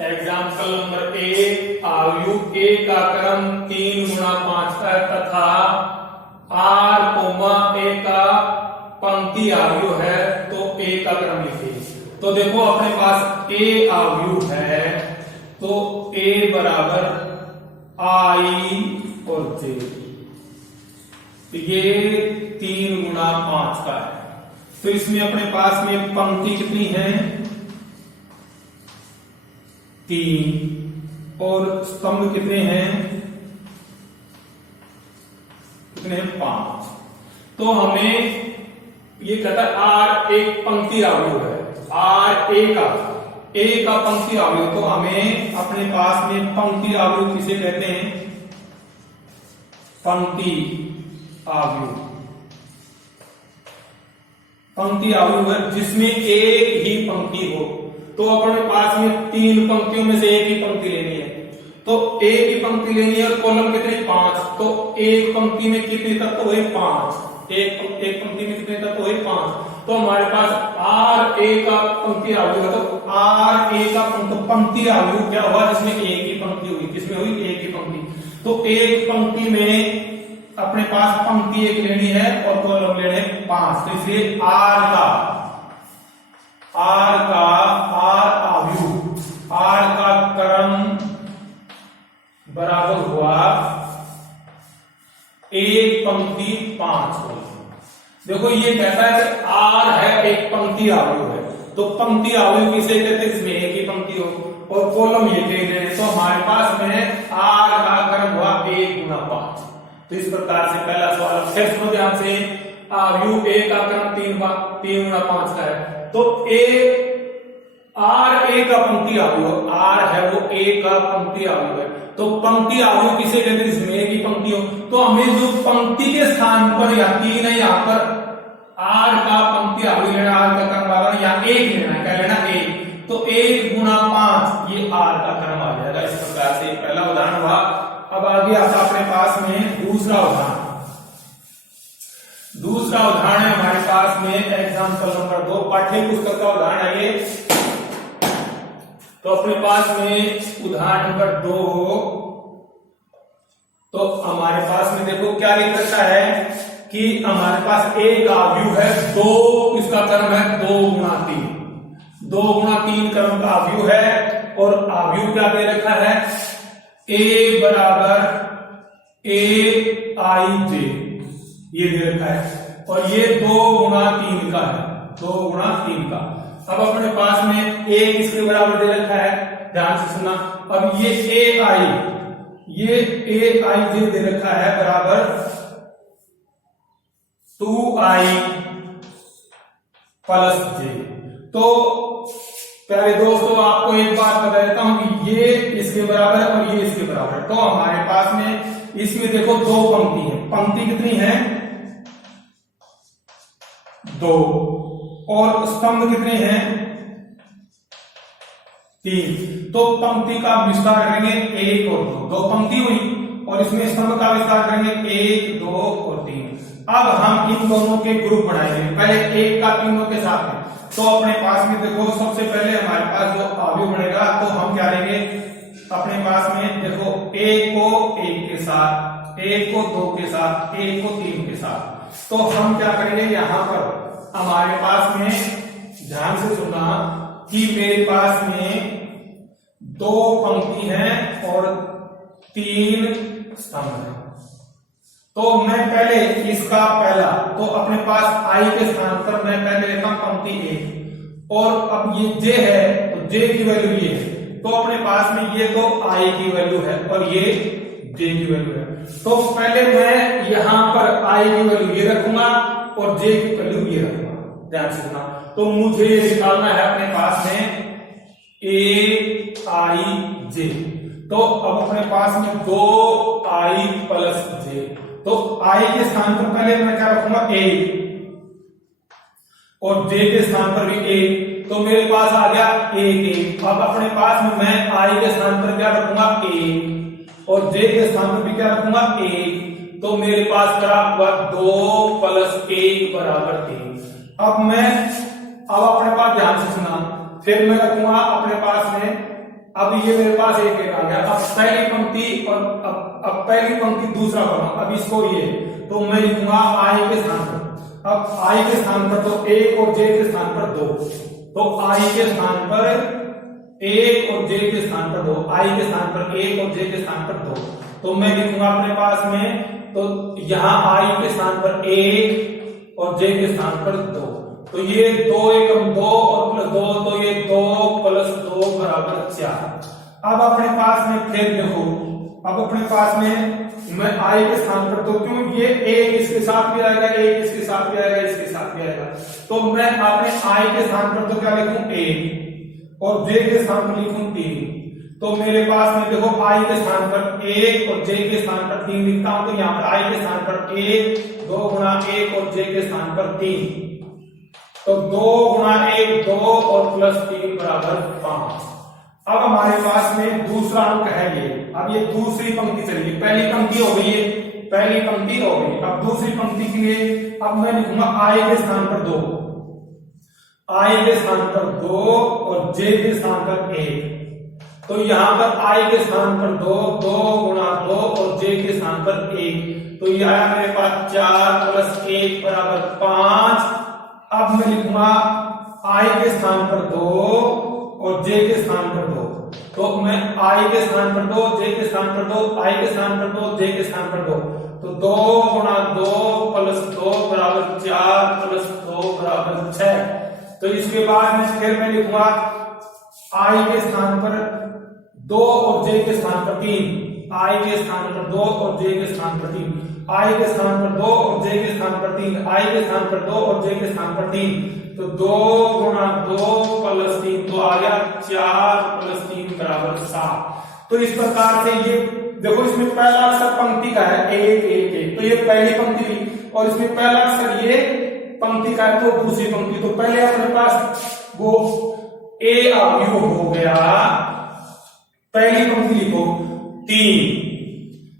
Example number A, आयु ए का क्रम 3 गुणा 5 का तथा आर कोमा ए का पंक्ति आयु है, तो ए का क्रम लिखिए। तो देखो अपने पास ए आयु है, तो ए बराबर आई और जे, ये 3 गुणा 5 का है। तो इसमें अपने पास में पंक्ति कितनी है, 3, और स्तंभ कितने हैं, 5। तो हमें ये कहता है आर एक पंक्ति आयु है, आर ए का पंक्ति आयु। तो हमें अपने पास में पंक्ति आयु किसे कहते हैं, पंक्ति आयु। पंक्ति आयु है जिसमें एक ही पंक्ति हो। तो अपने पास में 3 पंक्तियों में से एक ही पंक्ति लेनी है, तो एक ही पंक्ति लेनी है और कॉलम कितने, 5। तो एक पंक्ति में कितने तत्व हुए, 5। एक पंक्ति में कितने तत्व हुए, 5। तो हमारे पास आर ए का पंक्ति आयु है, तो आर ए का पंक्ति आयु क्या हुआ, जिसमें एक ही पंक्ति हुई। किसमें हुई, एक ही पंक्ति। तो एक पंक्ति में अपने पास पंक्ति एक लेनी है और कॉलम लेने 5। तो इसलिए आर का क्रम बराबर हुआ एक पंक्ति 5। देखो ये कहता है कि आर है एक पंक्ति आयु है, तो पंक्ति आयु किसे कहते हैं, इसमें एक ही पंक्ति हो और कॉलम ये कह रहे हैं। तो हमारे पास में आर का क्रम हुआ 1 गुणा 5। तो इस प्रकार से पहला सवाल फिर सुनो ध्यान से, आयु ए का क्रम 3 गुणा 5 का है। तो ए आर ए का पंक्ति आयु, आर है वो ए का पंक्ति आयु है। तो पंक्ति आयु किसे कहते हैं, इसमें एक ही पंक्ति हो। तो हमें जो पंक्ति के स्थान पर या 3 है, यहाँ पर आर का पंक्ति आयु लेना, आर का क्रम बराबर या 1 लेना है, क्या लेना, 1। तो 1 गुणा 5 ये आर का क्रम आ जाएगा। इस प्रकार से पहला उदाहरण हुआ। अब आगे आता अपने पास में दूसरा उदाहरण। दूसरा उदाहरण है हमारे पास में एग्जाम्पल नंबर 2, पाठ्य पुस्तक का उदाहरण है ये। तो अपने पास में उदाहरण नंबर 2 हो, तो हमारे पास में देखो क्या लिख रखा है कि हमारे पास एक आयु है, 2 इसका क्रम है 2 गुणा 3, 2 गुणा 3 क्रम का आयु है। और आयु क्या दे रखा है, ए बराबर ए आई जे, ये दे रखा है। और ये 2 गुणा 3 का है, 2 गुणा 3 का। अब अपने पास में एक इसके बराबर दे रखा है, ध्यान से सुनना। अब ये ए आई जे दे रखा है बराबर 2i प्लस जे। तो प्यारे दोस्तों आपको एक बात बता देता हूं कि ये इसके बराबर है और ये इसके बराबर है। तो हमारे पास में इसमें देखो 2 पंक्ति है, पंक्ति कितनी है, 2, और स्तंभ कितने हैं, 3। तो पंक्ति का विस्तार करेंगे 1 और 2 पंक्ति हुई, और इसमें स्तंभ का विस्तार करेंगे 1, 2 और 3। अब हम इन दोनों के ग्रुप बनाएंगे, पहले 1 का तीनों के साथ है। तो अपने पास में देखो सबसे पहले हमारे पास जो आयु बनेगा, तो हम क्या लेंगे, अपने पास में देखो 1 को 1 के साथ, 1 को 2 के साथ, 1 को 3 के साथ। तो हम क्या करेंगे, यहां पर हमारे पास में ध्यान से सुनना कि मेरे पास में 2 पंक्ति हैं और 3 स्तंभ हैं। तो मैं पहले इसका पहला, तो अपने पास आई के स्थान पर मैं पहले लेता हूं पंक्ति 1, और अब ये जे है तो जे की वैल्यू ये है। तो अपने पास में ये तो आई की वैल्यू है और ये जे की वैल्यू है। तो पहले मैं यहां पर आई की वैल्यू ये रखूंगा और जे की वैल्यू ये रखूंगा, ध्यान से सुना। तो मुझे निकालना है अपने पास में ए आई जे। तो अब अपने पास में 2i प्लस जे। तो i के स्थान पर पहले मैं क्या रखूंगा, a, और j के स्थान पर भी a। तो मेरे पास आ गया a। अब अपने पास में मैं i के स्थान पर क्या रखूंगा, a, और j के स्थान पर भी क्या रखूंगा, a। तो मेरे पास क्या हुआ, 2 प्लस 1 बराबर 3। अब अपने पास ध्यान से सुना, फिर मैं रखूंगा अपने पास में अब ये मेरे पास एक एक आ गया। अब पहली पंक्ति और अब पहली पंक्ति दूसरा कॉलम, अब इसको ये तो मैं लिखूंगा आई के स्थान पर। अब आई के स्थान पर तो एक और जे के स्थान पर दो, तो आई के स्थान पर एक और जे के स्थान पर दो, आई के स्थान पर एक और जे के स्थान पर दो, तो मैं लिखूंगा अपने पास में, तो यहां आई के स्थान पर एक और जे के स्थान पर दो, तो ये 2 एकम 2 और प्लस 2, तो ये 2 प्लस 2 बराबर 4। अब अपने पास में फिर देखो, अब अपने पास में मैं आई के स्थान पर तो क्यों ये एक इसके साथ भी आएगा, एक इसके साथ भी आएगा, इसके साथ भी आएगा, तो मैं अपने आई के स्थान पर तो क्या लिखूं 1 और जे के स्थान पर लिखूं 3, तो मेरे पास में देखो आई के स्थान पर 1 और जे के स्थान पर 3 लिखता हूं, तो यहाँ पर आई के स्थान पर 1 2 गुणा 1 और जे के स्थान पर 3, तो 2 गुणा 1 2 और प्लस 3 बराबर 5। अब हमारे पास में दूसरा अंक है ये। अब ये दूसरी पंक्ति चलेगी, पहली पंक्ति हो गई है, पहली पंक्ति हो गई। अब दूसरी पंक्ति के लिए अब मैं लिखूंगा आई के स्थान पर 2, आई के स्थान पर 2 और जे के स्थान पर 1, तो यहां पर आई के स्थान पर 2 2 गुणा 2 और जे के स्थान पर 1, तो यह आया मेरे पास 4 प्लस 1 बराबर 5। अब मैं लिखूंगा आई के स्थान पर 2 और जे के स्थान पर 2, तो मैं आई के स्थान पर 2 जे के स्थान पर 2 आई के स्थान पर 2 जे के स्थान पर 2, तो 2 गुणा 2 प्लस 2 बराबर 4 प्लस 2 बराबर 6। तो इसके बाद में फिर मैं लिखूंगा आई के स्थान पर 2 और जे के स्थान पर 3, आई के स्थान पर 2 और जे के स्थान पर 3, आई के स्थान पर 2 और जे के स्थान पर 3, आई के स्थान पर 2 और जे के स्थान पर 3, तो 2 गुणा 2 प्लस 3, तो आ गया 4 प्लस 3 बराबर 7। तो इस प्रकार से ये देखो, इसमें पहला अक्षर पंक्ति का है 1 1 1, तो ये पहली पंक्ति हुई, और इसमें पहला अक्षर ये पंक्ति का है तो दूसरी पंक्ति, तो पहले अपने पास वो ए अवयव हो गया, पहली पंक्ति लिखो 3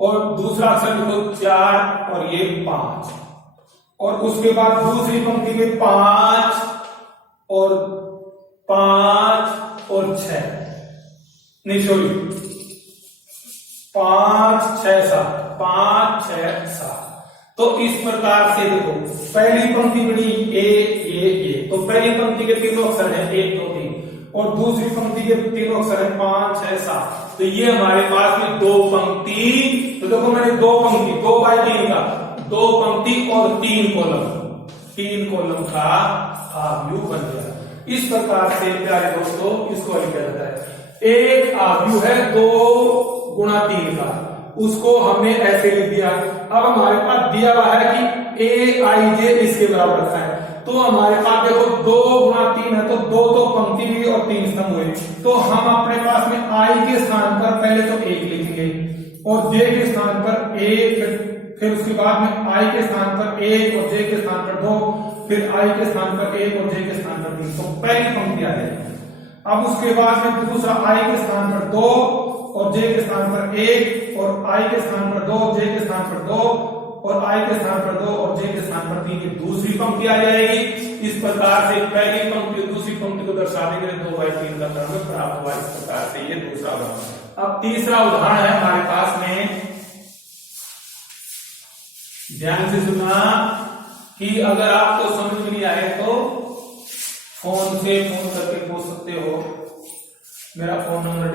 और दूसरा अक्षर लिखो 4 और ये 5, और उसके बाद दूसरी पंक्ति में 5 और 5 और 6, नहीं सॉरी 5 6 7, 5 6 7। तो इस प्रकार से देखो, पहली पंक्ति बड़ी ए, तो पहली पंक्ति के तीनों अक्षर हैं 1 2 3, और दूसरी पंक्ति के तीनों अक्षर हैं 5 6 7, तो ये हमारे पास में 2 पंक्ति, तो देखो मैंने 2 पंक्ति 2 बाय 3 का 2 पंक्ति और 3 कॉलम का आव्यूह बन गया। इस प्रकार से प्यारे दोस्तों इसको लिखा जाता है। एक आव्यूह है 2 गुणा 3 का, उसको हमने ऐसे लिख दिया। अब हमारे पास दिया हुआ है कि ए आई जे इसके बराबर रखा है, तो हमारे पास देखो 2 गुणा 3 है, तो 2 तो पंक्ति हुई और 3 स्तंभ हुए, तो हम अपने पास में आई के स्थान पर पहले तो 1 लिखेंगे और जे के स्थान पर 1, फिर उसके बाद में आई के स्थान पर 1 और जे के स्थान पर 2, फिर आई के स्थान पर 1 और जे के स्थान पर 3, तो पहली पंक्ति आ जाएगी। अब उसके बाद में दूसरा आई के स्थान पर 2 और जे के स्थान पर 1 और आई के स्थान पर 2 जे के स्थान पर 2 और आई के स्थान पर 2 और जे के स्थान पर 3 की दूसरी पंक्ति आ जाएगी। इस प्रकार से पहली पंक्ति और दूसरी पंक्ति को दर्शाने के लिए 2 बाई 3 का क्रम प्राप्त हुआ। इस प्रकार से ये दूसरा उदाहरण। अब तीसरा उदाहरण है हमारे पास में, ध्यान से सुना कि अगर आपको समझ में नहीं आए तो फोन करके पूछ सकते हो, मेरा फोन नंबर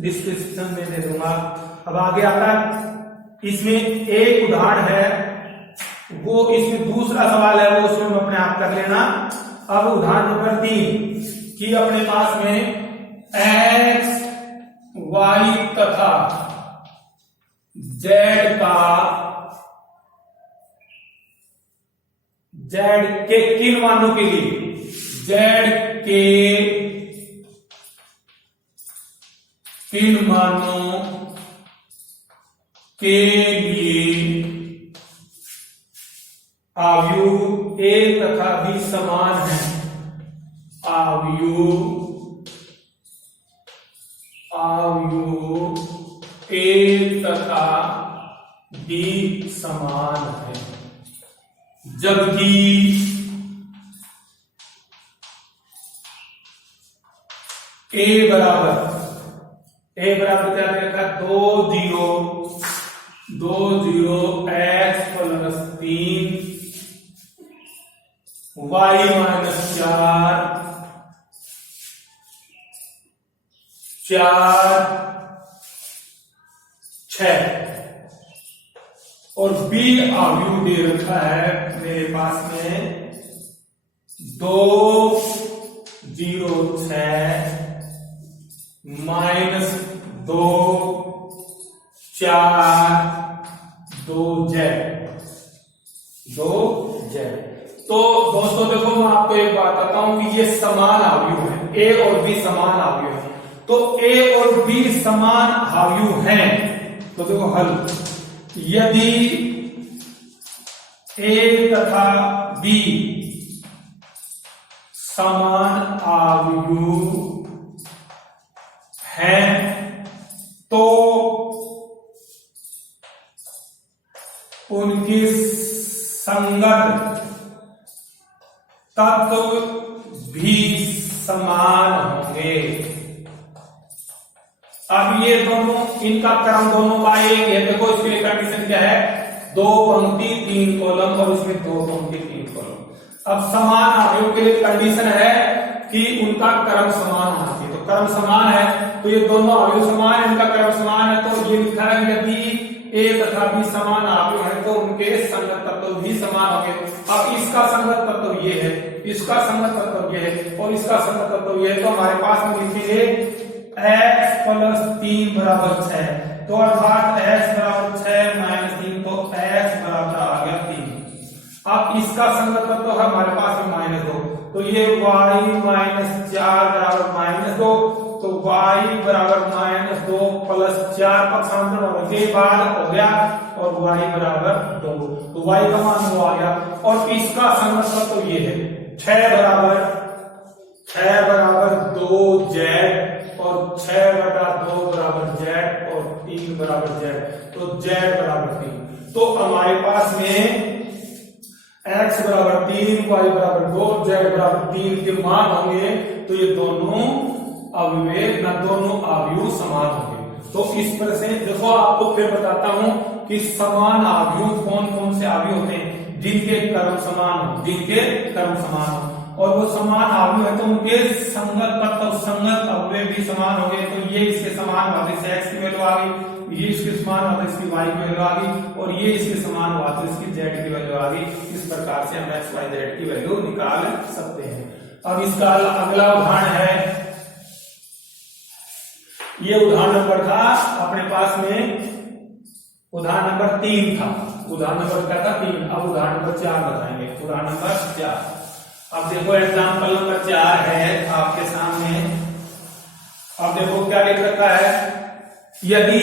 डिस्क्रिप्शन में दे दूंगा। अब आगे आता है, इसमें एक उदाहरण है, वो इसमें दूसरा सवाल है, वो उसमें अपने आप कर लेना। अब उदाहरण नंबर 3 कि अपने पास में x y तथा z के किन मानों के लिए, z के किन मानों के लिए आव्यूह a तथा b समान है, आव्यूह a तथा b समान है, जबकि a बराबर ए बराबर क्या दे रखा है, 2 x प्लस 3 y माइनस 4 6 और b आयु दे रखा है मेरे पास में 2 0 6 माइनस 2 4 2 z। तो दोस्तों देखो मैं आपको एक बात बताता हूं कि ये समान आयु है, a और b समान आयु है। तो a और b समान आयु हैं तो देखो हल, यदि a तथा b समान आयु हैं तो उनकी संगत तत्व भी समान होंगे। अब ये दोनों, इनका क्रम दोनों का एक है। देखो इसके लिए कंडीशन क्या है, 2 पंक्ति 3 कॉलम और इसमें 2 पंक्ति 3 कॉलम। अब समान आयु के लिए कंडीशन है कि उनका क्रम समान होना चाहिए। तो क्रम समान है तो ये दोनों आयु समान है, इनका क्रम समान है। तो ये लिखा है यदि ए तथा बी समान आयु है तो उनके संगत तत्व भी समान होंगे। अब इसका संगत तत्व ये है, इसका संगत तत्व ये है और इसका संगत तत्व ये है। तो हमारे पास में लिखेंगे x प्लस 3 बराबर 6। तो अर्थात x बराबर 6 माइनस 3 तो x बराबर आ गया 3। अब इसका संगत तत्व है हमारे पास में -2 तो ये y माइनस 4 बराबर -2 तो y बराबर -2 प्लस 4 पक्षांतर होने के बाद हो गया और y बराबर 2 तो y का मान 2 आ गया। और इसका संगत तत्व तो ये है 6 बराबर 2z और 6 बटा 2 बराबर z और 3 बराबर z तो z बराबर 3। तो हमारे पास में x बराबर 3 y बराबर 2 z बराबर 3 के मान होंगे तो ये दोनों अविवेक न दोनों आयु समान होंगे। तो इस पर से देखो आपको फिर बताता हूं कि समान आयु कौन कौन से आयु होते हैं, जिनके क्रम समान हो और वो समान आयु है तो उनके संगत तत्व संगत अवयव भी समान होंगे। तो ये इसके समान होते से x की वैल्यू आ गई, ये इसके समान होते इसकी y की वैल्यू आ गई और ये इसके समान हुआ तो इसकी z की वैल्यू आ गई। इस प्रकार से हम x y z की वैल्यू निकाल सकते हैं। अब इसका अगला उदाहरण है, ये उदाहरण नंबर था अपने पास में, उदाहरण नंबर 3 था, उदाहरण नंबर क्या था 3। अब उदाहरण नंबर 4 बताएंगे, उदाहरण नंबर 4। अब देखो एग्जाम्पल नंबर 4 है आपके सामने। अब देखो क्या लिख रखा है, यदि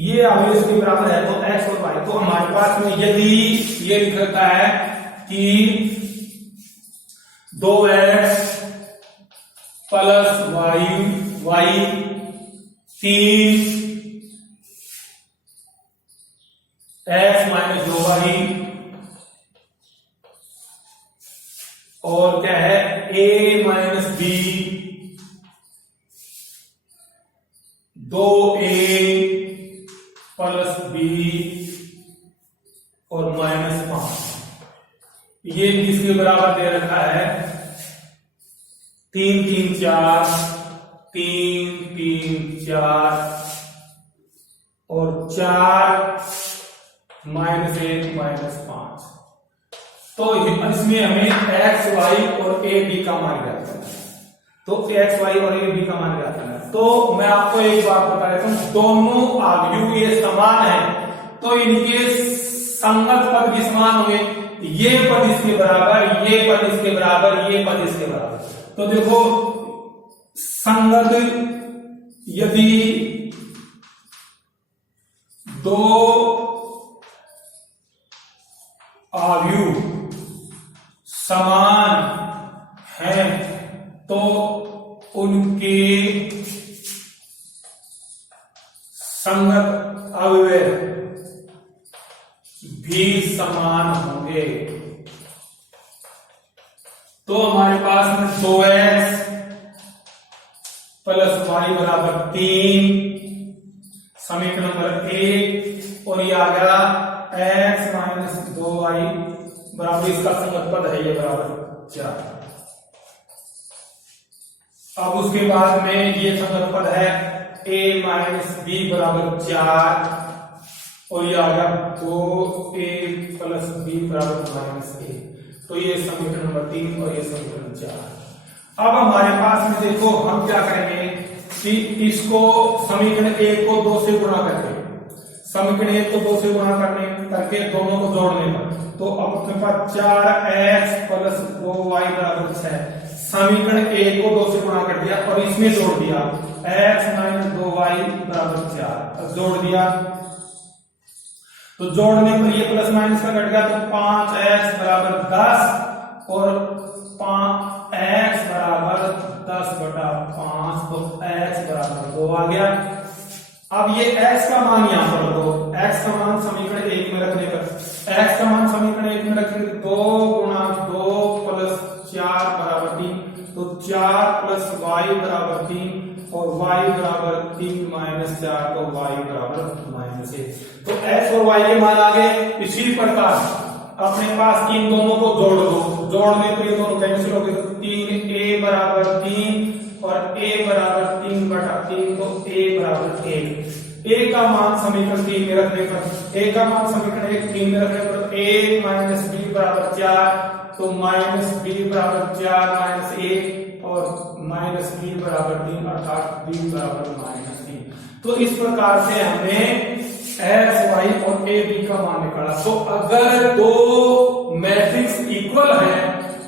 ये आयु इसके बराबर है तो x और y। तो हमारे पास में यदि ये लिख रखा है कि 2x plus y 3 x minus 2y और क्या है a minus b 2a plus b और -5 ये किसके बराबर दे रखा है 3 3 4 3 3 4 और 4 -1 -5। तो इसमें हमें x y और a b का मान ज्ञात करना है। तो x y और a b का मान ज्ञात करना है। तो मैं आपको एक बात बता देता हूं, दोनों आयु ये समान है तो इनके संगत पद भी समान होंगे। ये पद इसके बराबर, ये पद इसके बराबर, ये पद इसके बराबर। तो देखो संगत यदि दो आयु समान हैं तो उनके संगत अवयव भी समान होंगे। तो हमारे पास में 2x प्लस वाई बराबर 3, समीकरण नंबर 1, और ये आ गया x माइनस 2y बराबर, इसका संगत पद है ये बराबर 4। अब उसके बाद में ये संगत पद है a माइनस b बराबर 4, और ये आ गया 2a प्लस b बराबर माइनस a। तो ये समीकरण नंबर 3 और ये समीकरण 4। अब हमारे पास में देखो हम क्या करेंगे कि इसको समीकरण 1 को 2 से गुणा करके, समीकरण 1 को 2 से गुणा करके दोनों को जोड़ने पर, तो अब अपने पास 4x प्लस 2y बराबर 6। समीकरण 1 को 2 से गुणा कर दिया और इसमें जोड़ दिया x माइनस 2y बराबर 4, जोड़ दिया तो जोड़ने पर ये प्लस माइनस का कट गया, तो 5x बराबर 10 और 5x बराबर 10 बटा 5, तो x बराबर 2 आ गया। अब ये x का मान यहां पर दो, x का मान समीकरण 1 में रखने पर, x का मान समीकरण 1 में रखने पर 2 गुणा 2 प्लस 4 बराबर 3, तो 4 प्लस y बराबर 3 और y बराबर 3 माइनस 4, तो y बराबर माइनस 1। तो x और y के मान आ गए। इसी प्रकार अपने पास इन दोनों को जोड़ दो, जोड़ने पर ये दोनों कैंसिल हो गए, तो 3a बराबर 3 और a बराबर 3 बटा 3, तो a बराबर 1। a का मान समीकरण 3 में रखने पर, a का मान समीकरण 3 में रखने पर a माइनस b बराबर 4, तो माइनस b बराबर 4 माइनस 1 और माइनस b बराबर 3, अर्थात b बराबर माइनस 3। तो इस प्रकार से हमने x, y और a, b का मान निकाला। तो अगर दो मैट्रिक्स इक्वल है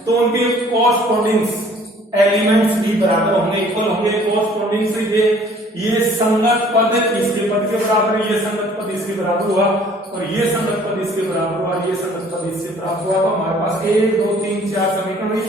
तो उनके कॉरस्पॉन्डिंग एलिमेंट्स भी बराबर होंगे, इक्वल होंगे। कॉरस्पॉन्डिंग से ये संगत पद इसके पद के बराबर है, ये संगत पद इसके बराबर हुआ, और ये संगत पद इसके बराबर हुआ, ये संगत पद इससे प्राप्त हुआ। तो हमारे पास 1 2 3 4 समीकरण हुई।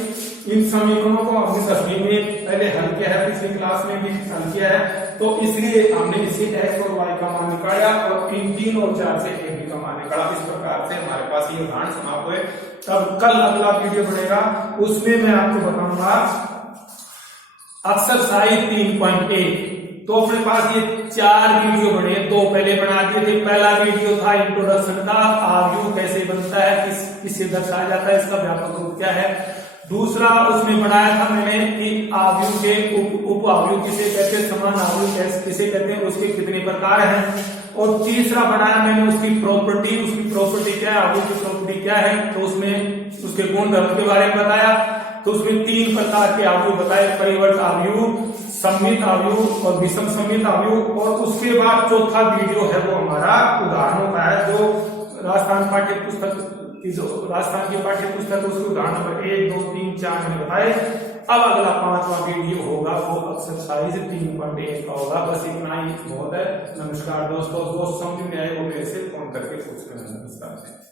इन समीकरणों को हमने 10वीं में पहले हल किया है, पिछली क्लास में भी हल किया है, तो इसलिए हमने इसे x और y का मान निकाला और इन 3 और 4 से a b का मान निकाला। इस प्रकार से हमारे पास ये उदाहरण समाप्त हुए। तब कल अगला वीडियो बनेगा, उसमें मैं आपको बताऊंगा एक्सरसाइज 3.1। तो अपने पास ये 4 वीडियो बने, 2 पहले बना दिए थे। पहला वीडियो था इंट्रोडक्शन का, आव्यूह कैसे बनता है, किससे दर्शाया जाता है, इसका व्यापक रूप क्या है। दूसरा उसमें बनाया था मैंने कि आव्यूह के उप आव्यूह किसे कहते हैं, समान आव्यूह किसे कहते हैं, उसके कितने प्रकार हैं। और तीसरा बनाया मैंने उसकी प्रॉपर्टी क्या है, आव्यूह की प्रॉपर्टी क्या है, तो उसमें उसके गुण धर्म के बारे में बताया। तो उसमें 3 प्रकार के आव्यूह बताए, परिवर्त आव्यूह, सममित आव्यूह और विषम सममित आव्यूह। और उसके बाद चौथा वीडियो है वो हमारा उदाहरणों का है, जो राजस्थान पाठ्य पुस्तक राजस्थान की पाठ्य पुस्तक उसके उदाहरण नंबर 1 2 3 4 में बताए। अब अगला 5वां वीडियो होगा वो एक्सरसाइज 3.1 का होगा। बस इतना ही बहुत है। नमस्कार दोस्तों, दोस्त समझ में आए वो मेरे से फोन करके पूछ लेना। नमस्कार।